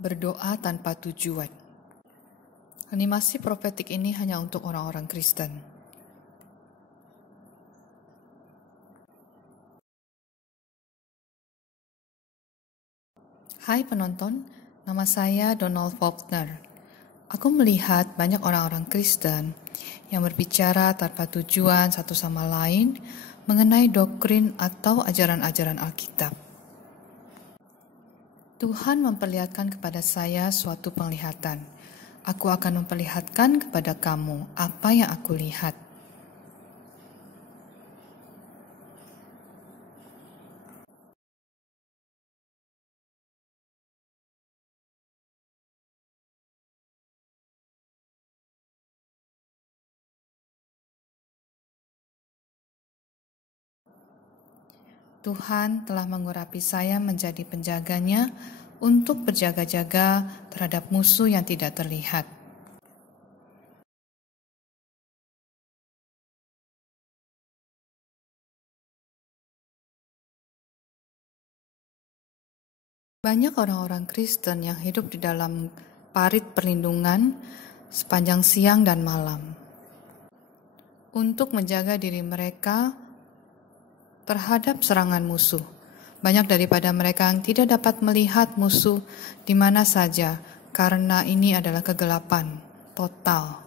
Berdoa tanpa tujuan. Animasi profetik ini hanya untuk orang-orang Kristen. Hai penonton, nama saya Donald Faulkner. Aku melihat banyak orang-orang Kristen yang berbicara tanpa tujuan satu sama lain mengenai doktrin atau ajaran-ajaran Alkitab. Tuhan memperlihatkan kepada saya suatu penglihatan. Aku akan memperlihatkan kepada kamu apa yang aku lihat. Tuhan telah mengurapi saya menjadi penjaganya untuk berjaga-jaga terhadap musuh yang tidak terlihat. Banyak orang-orang Kristen yang hidup di dalam parit perlindungan sepanjang siang dan malam untuk menjaga diri mereka terhadap serangan musuh. Banyak daripada mereka yang tidak dapat melihat musuh di mana saja karena ini adalah kegelapan total.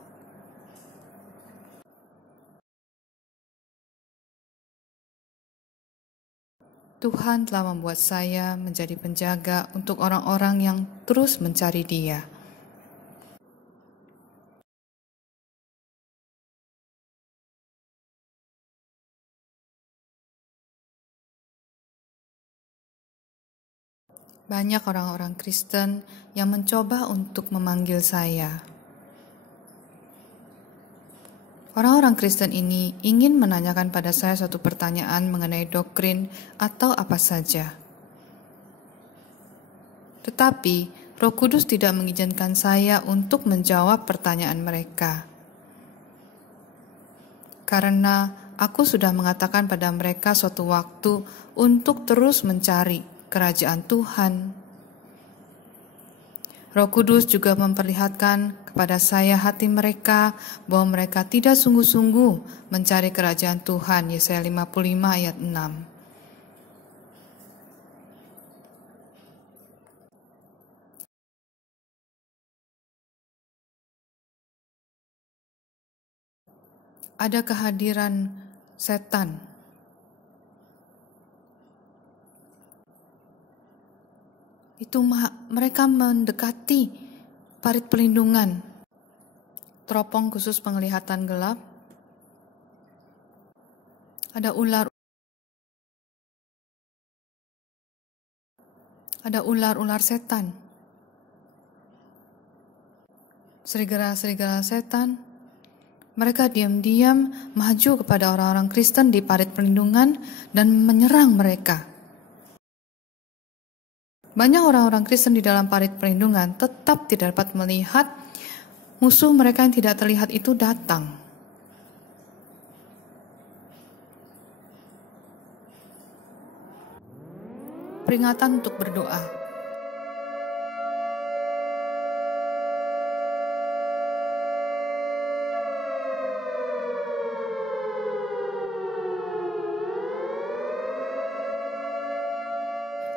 Tuhan telah membuat saya menjadi penjaga untuk orang-orang yang terus mencari Dia. Banyak orang-orang Kristen yang mencoba untuk memanggil saya. Orang-orang Kristen ini ingin menanyakan pada saya suatu pertanyaan mengenai doktrin atau apa saja. Tetapi Roh Kudus tidak mengizinkan saya untuk menjawab pertanyaan mereka. Karena aku sudah mengatakan pada mereka suatu waktu untuk terus mencari kerajaan Tuhan. Roh Kudus juga memperlihatkan kepada saya hati mereka bahwa mereka tidak sungguh-sungguh mencari kerajaan Tuhan. Yesaya 55 ayat 6. Ada kehadiran setan. Itu mereka mendekati parit pelindungan, teropong khusus penglihatan gelap. Ada ular-ular setan, serigala-serigala setan. Mereka diam-diam maju kepada orang-orang Kristen di parit pelindungan dan menyerang mereka. Banyak orang-orang Kristen di dalam parit perlindungan tetap tidak dapat melihat musuh mereka yang tidak terlihat itu datang. Peringatan untuk berdoa.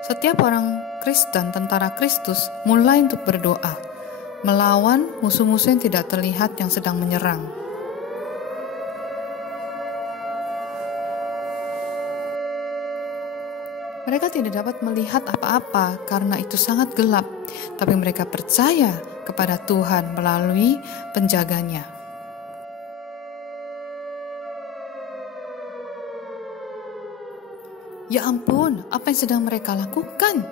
Setiap orang Kristen, tentara Kristus, mulai untuk berdoa, melawan musuh-musuh yang tidak terlihat yang sedang menyerang. Mereka tidak dapat melihat apa-apa karena itu sangat gelap, tapi mereka percaya kepada Tuhan melalui penjaganya. Ya ampun, apa yang sedang mereka lakukan?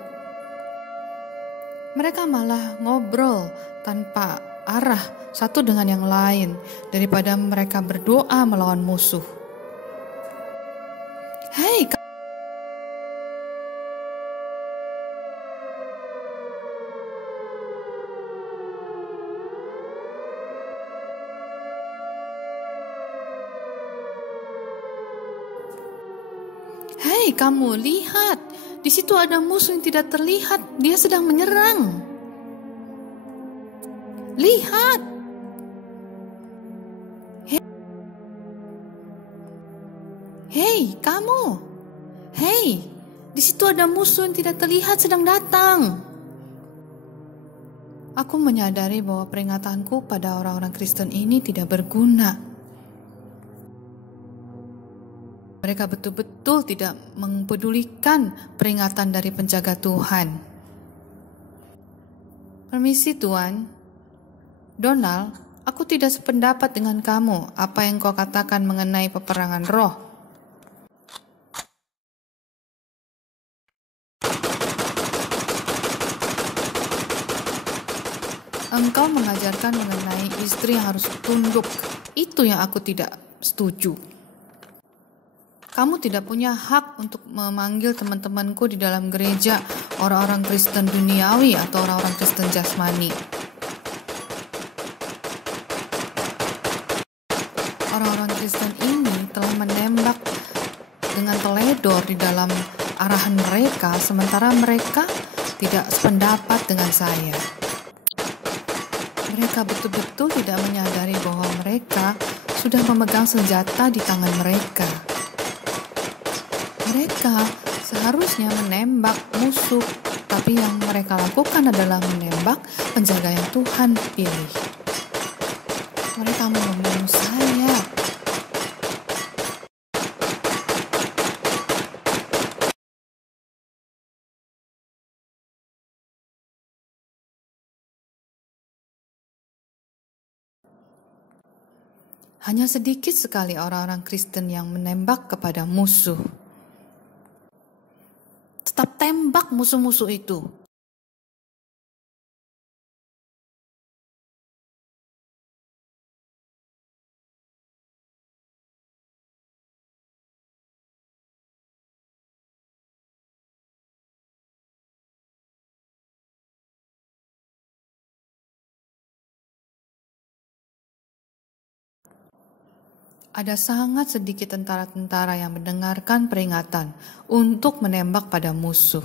Mereka malah ngobrol tanpa arah satu dengan yang lain daripada mereka berdoa melawan musuh. Hei, kamu lihat, di situ ada musuh yang tidak terlihat, dia sedang menyerang. Hei, kamu! Hei, di situ ada musuh yang tidak terlihat sedang datang. Aku menyadari bahwa peringatanku pada orang-orang Kristen ini tidak berguna. Mereka betul-betul tidak mempedulikan peringatan dari penjaga Tuhan. Permisi Tuan. Donald, aku tidak sependapat dengan kamu apa yang kau katakan mengenai peperangan roh. Engkau mengajarkan mengenai istri yang harus tunduk. Itu yang aku tidak setuju. Kamu tidak punya hak untuk memanggil teman-temanku di dalam gereja orang-orang Kristen duniawi atau orang-orang Kristen jasmani. Orang-orang Kristen ini telah menembak dengan teledor di dalam arahan mereka, sementara mereka tidak sependapat dengan saya. Mereka betul-betul tidak menyadari bahwa mereka sudah memegang senjata di tangan mereka. Mereka seharusnya menembak musuh, tapi yang mereka lakukan adalah menembak penjaga yang Tuhan pilih. Mereka mau membunuh saya. Hanya sedikit sekali orang-orang Kristen yang menembak kepada musuh. Tetap tembak musuh-musuh itu. Ada sangat sedikit tentara-tentara yang mendengarkan peringatan untuk menembak pada musuh.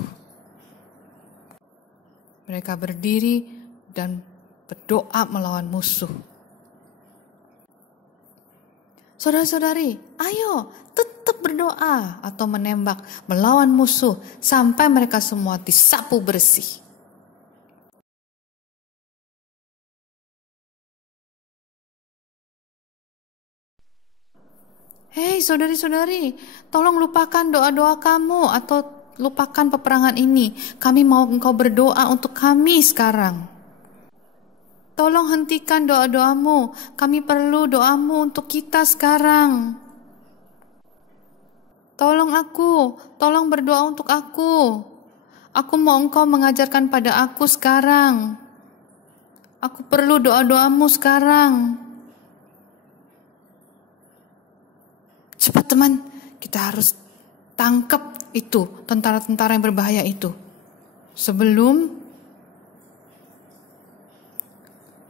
Mereka berdiri dan berdoa melawan musuh. Saudara-saudari, ayo tetap berdoa atau menembak melawan musuh sampai mereka semua disapu bersih. Hei saudari-saudari, tolong lupakan doa-doa kamu atau lupakan peperangan ini. Kami mau engkau berdoa untuk kami sekarang. Tolong hentikan doa-doamu. Kami perlu doamu untuk kita sekarang. Tolong berdoa untuk aku. Aku mau engkau mengajarkan pada aku sekarang. Aku perlu doa-doamu sekarang. Cepat teman, kita harus tangkap itu, tentara-tentara yang berbahaya itu.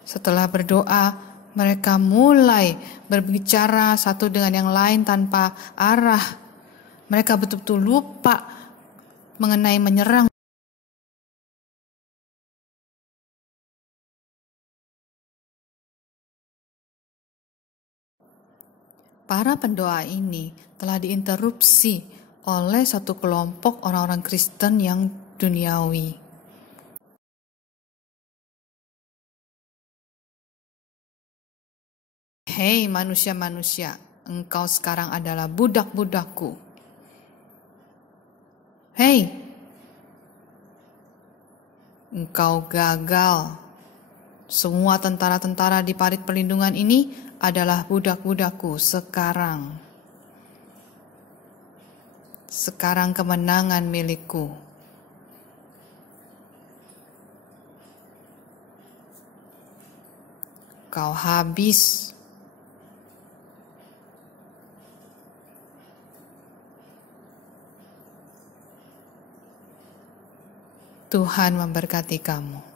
Setelah berdoa, mereka mulai berbicara satu dengan yang lain tanpa arah. Mereka betul-betul lupa mengenai menyerang. Para pendoa ini telah diinterupsi oleh satu kelompok orang-orang Kristen yang duniawi. Hei manusia-manusia, engkau sekarang adalah budak-budakku. Hei, engkau gagal. Semua tentara-tentara di parit perlindungan ini adalah budak-budakku sekarang. Sekarang kemenangan milikku. Kau habis. Tuhan memberkati kamu.